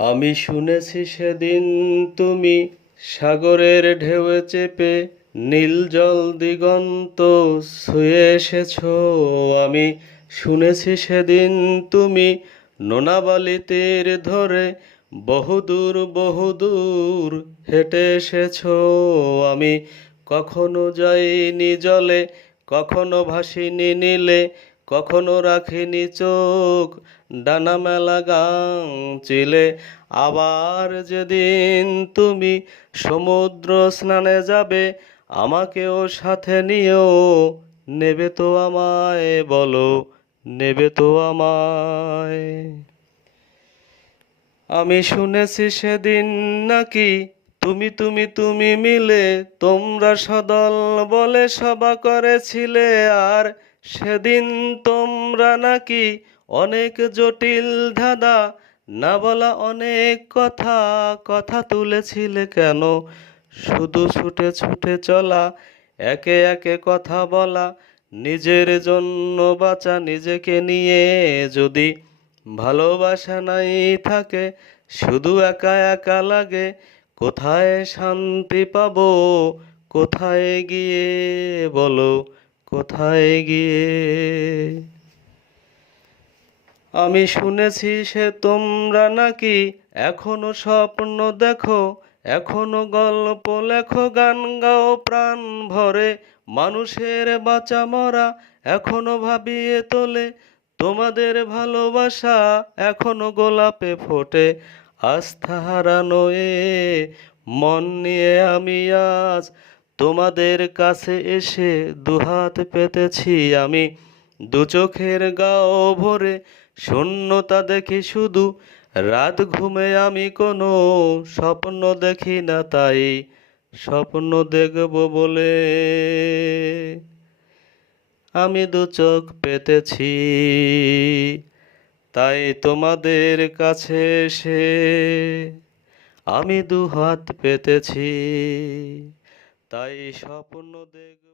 আমি শুনেছি সেদিন তুমি সাগরের ঢেউয়ে চেপে নীল জল দিগন্ত ছুঁয়ে এসেছো। আমি শুনেছি সেদিন তুমি নোনাবালি তীর ধরে বহুদূর বহুদূর হেঁটে এসেছো। আমি কখনো যাইনি জলে, কখনো ভাসিনি নীলে, কখনো রাখিনি চোখ ডানা মেলা গাং চিলে। আবার যেদিন তুমি সমুদ্র স্নানে যাবে, আমাকেও সাথে নিও। নেবে তো আমায়, বলো নেবে তো আমায়? আমি শুনেছি সেদিন নাকি তুমি মিলে তোমরা সদল বলে সভা করেছিলে। আর সেদিন তোমরা নাকি অনেক জটিল ধাঁধা, না বলা অনেক কথা কথা তুলেছিলে। কেন শুধু ছুটে ছুটে চলা, একে একে কথা বলা, নিজের জন্য বাঁচা, নিজেকে নিয়ে যদি ভালোবাসা নাই থাকে, শুধু একা একা লাগে। কোথায় শান্তি পাবো, কোথায় গিয়ে, বলো কোথায় গিয়ে? আমি শুনেছি সে তোমরা নাকি এখনো স্বপ্ন দেখো, এখনো গল্প লেখো, গান গাও প্রাণ ভরে। মানুষের বাঁচা মরা এখনো ভাবিয়ে তোলে, তোমাদের ভালোবাসা এখনো গোলাপে ফোটে। আস্থা হারানো এ মন নিয়ে আমি আজ তোমাদের কাছে এসে দুহাত পেতেছি। আমি দু চোখের গাও ভরে শূন্যতা দেখি শুধু, রাত ঘুমে আমি কোনো স্বপ্ন দেখি না। তাই স্বপ্ন দেখব বলে আমি দু চোখ পেতেছি। তাই তোমাদের কাছে এসে আমি দু হাত পেতেছি। তাই স্বপ্ন দেখব।